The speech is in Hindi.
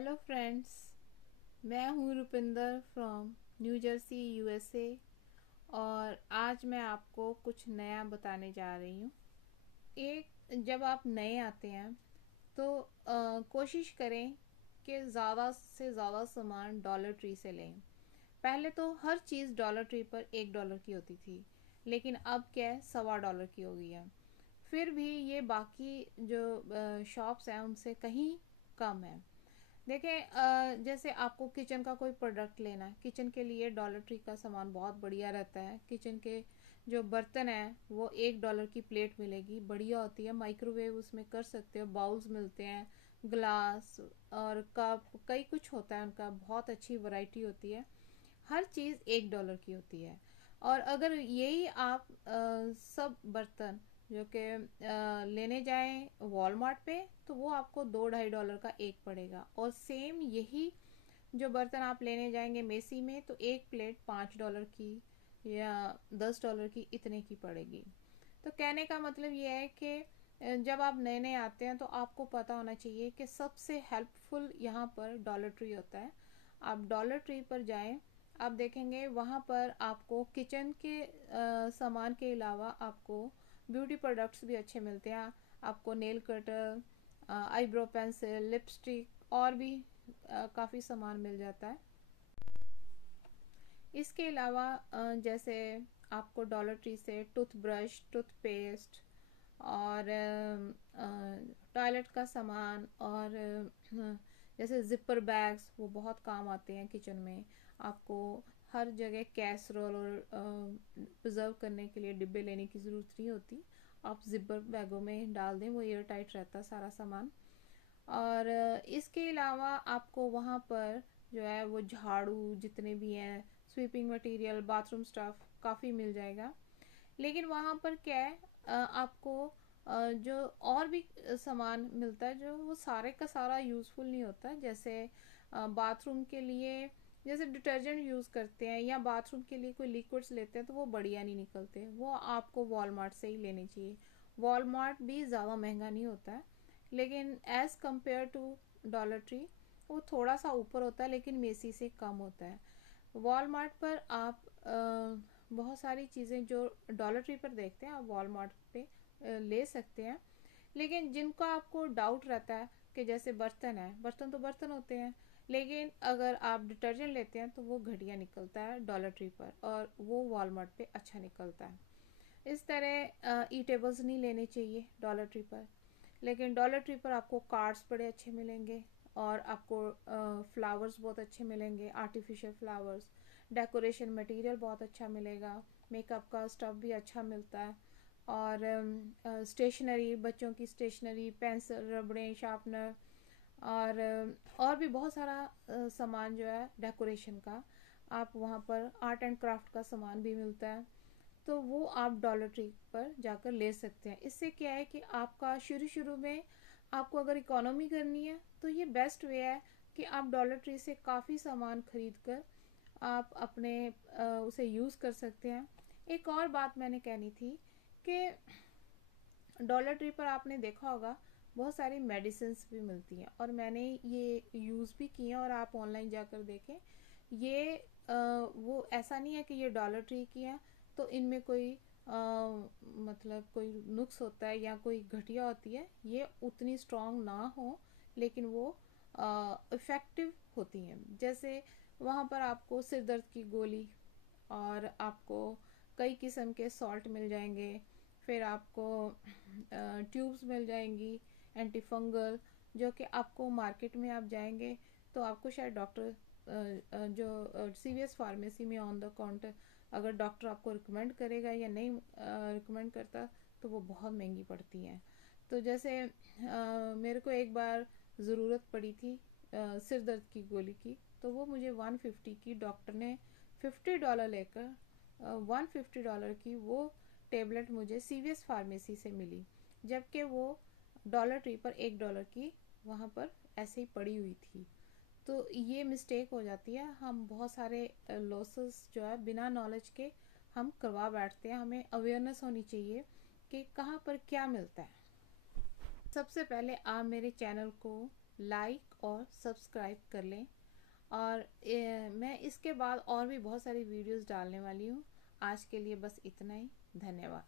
हेलो फ्रेंड्स, मैं हूँ Rupinder from new Jersey USA और आज मैं आपको कुछ नया बताने जा रही हूँ। एक जब आप नए आते हैं तो कोशिश करें कि ज़्यादा से ज़्यादा सामान डॉलर ट्री से लें। पहले तो हर चीज़ डॉलर ट्री पर $1 की होती थी, लेकिन अब क्या है, $1.25 की हो गई है। फिर भी ये बाकी जो शॉप्स हैं उनसे कहीं कम है। देखें, जैसे आपको किचन का कोई प्रोडक्ट लेना है, किचन के लिए डॉलर ट्री का सामान बहुत बढ़िया रहता है। किचन के जो बर्तन हैं वो $1 की प्लेट मिलेगी, बढ़िया होती है। माइक्रोवेव उसमें कर सकते हो, बाउल्स मिलते हैं, ग्लास और कप, कई कुछ होता है उनका, बहुत अच्छी वैरायटी होती है। हर चीज़ $1 की होती है। और अगर यही आप सब बर्तन जो कि लेने जाएं वॉलमार्ट पे, तो वो आपको $2-2.5 का एक पड़ेगा। और सेम यही जो बर्तन आप लेने जाएंगे मेसी में, तो एक प्लेट $5 की या $10 की, इतने की पड़ेगी। तो कहने का मतलब ये है कि जब आप नए नए आते हैं तो आपको पता होना चाहिए कि सबसे हेल्पफुल यहाँ पर डॉलर ट्री होता है। आप डॉलर ट्री पर जाएं, आप देखेंगे वहाँ पर आपको किचन के सामान के अलावा आपको ब्यूटी प्रोडक्ट्स भी अच्छे मिलते हैं। आपको nail cutter, eyebrow pencil, lipstick और भी काफ़ी सामान मिल जाता है। इसके अलावा जैसे आपको डॉलर ट्री से टूथब्रश, टूथपेस्ट और टॉयलेट का सामान और जैसे जिपर बैग्स, वो बहुत काम आते हैं किचन में। आपको हर जगह कैसरोल और प्रिजर्व करने के लिए डिब्बे लेने की ज़रूरत नहीं होती। आप जिपर बैगों में डाल दें, वो एयर टाइट रहता है सारा सामान। और इसके अलावा आपको वहाँ पर जो है वो झाड़ू जितने भी हैं, स्वीपिंग मटेरियल, बाथरूम स्टफ काफ़ी मिल जाएगा। लेकिन वहाँ पर क्या है, आपको जो और भी सामान मिलता है जो वो सारे का सारा यूज़फुल नहीं होता। जैसे बाथरूम के लिए जैसे डिटर्जेंट यूज़ करते हैं या बाथरूम के लिए कोई लिक्विड्स लेते हैं, तो वो बढ़िया नहीं निकलते। वो आपको वॉलमार्ट से ही लेने चाहिए। वॉलमार्ट भी ज़्यादा महंगा नहीं होता है, लेकिन as compare to dollar tree वो थोड़ा सा ऊपर होता है, लेकिन मेसी से कम होता है। वॉलमार्ट पर आप बहुत सारी चीज़ें जो डॉलर ट्री पर देखते हैं, आप वॉलमार्ट पे ले सकते हैं। लेकिन जिनका आपको डाउट रहता है कि जैसे बर्तन है, बर्तन तो बर्तन होते हैं, लेकिन अगर आप डिटर्जेंट लेते हैं तो वो घटिया निकलता है डॉलर ट्री पर, और वो वॉलमार्ट पे अच्छा निकलता है। इस तरह ई टेबल्स नहीं लेने चाहिए डॉलर ट्री पर। लेकिन डॉलर ट्री पर आपको कार्ड्स बड़े अच्छे मिलेंगे और आपको फ्लावर्स बहुत अच्छे मिलेंगे, आर्टिफिशियल फ्लावर्स। डेकोरेशन मटेरियल बहुत अच्छा मिलेगा, मेकअप का स्टफ भी अच्छा मिलता है। और स्टेशनरी, बच्चों की स्टेशनरी, पेंसिल, रबड़ें, शार्पनर और भी बहुत सारा सामान जो है डेकोरेशन का, आप वहाँ पर आर्ट एंड क्राफ्ट का सामान भी मिलता है। तो वो आप डॉलर ट्री पर जाकर ले सकते हैं। इससे क्या है कि आपका शुरू शुरू में आपको अगर इकोनॉमी करनी है तो ये बेस्ट वे है कि आप डॉलर ट्री से काफ़ी सामान खरीद कर आप अपने उसे यूज़ कर सकते हैं। एक और बात मैंने कहनी थी कि डॉलर ट्री पर आपने देखा होगा बहुत सारी मेडिसिन्स भी मिलती हैं, और मैंने ये यूज़ भी की हैं। और आप ऑनलाइन जाकर देखें, ये वो ऐसा नहीं है कि ये डॉलर ट्री की हैं तो इनमें कोई मतलब कोई नुक्स होता है या कोई घटिया होती है। ये उतनी स्ट्रॉन्ग ना हो, लेकिन वो इफ़ेक्टिव होती हैं। जैसे वहाँ पर आपको सिर दर्द की गोली और आपको कई किस्म के सॉल्ट मिल जाएंगे। फिर आपको ट्यूब्स मिल जाएंगी एंटी फंगल, जो कि आपको मार्केट में आप जाएंगे तो आपको शायद डॉक्टर जो सीवीएस फार्मेसी में ऑन द काउंटर अगर डॉक्टर आपको रिकमेंड करेगा या नहीं रिकमेंड करता, तो वो बहुत महंगी पड़ती हैं। तो जैसे मेरे को एक बार ज़रूरत पड़ी थी सिर दर्द की गोली की, तो वो मुझे 150 की, डॉक्टर ने $50 लेकर $150 की वो टेबलेट मुझे सीवीएस फार्मेसी से मिली, जबकि वो डॉलर ट्री पर $1 की वहाँ पर ऐसे ही पड़ी हुई थी। तो ये मिस्टेक हो जाती है, हम बहुत सारे लॉसेस जो है बिना नॉलेज के हम करवा बैठते हैं। हमें अवेयरनेस होनी चाहिए कि कहाँ पर क्या मिलता है। सबसे पहले आप मेरे चैनल को लाइक और सब्सक्राइब कर लें। और मैं इसके बाद और भी बहुत सारी वीडियोस डालने वाली हूँ। आज के लिए बस इतना ही। धन्यवाद।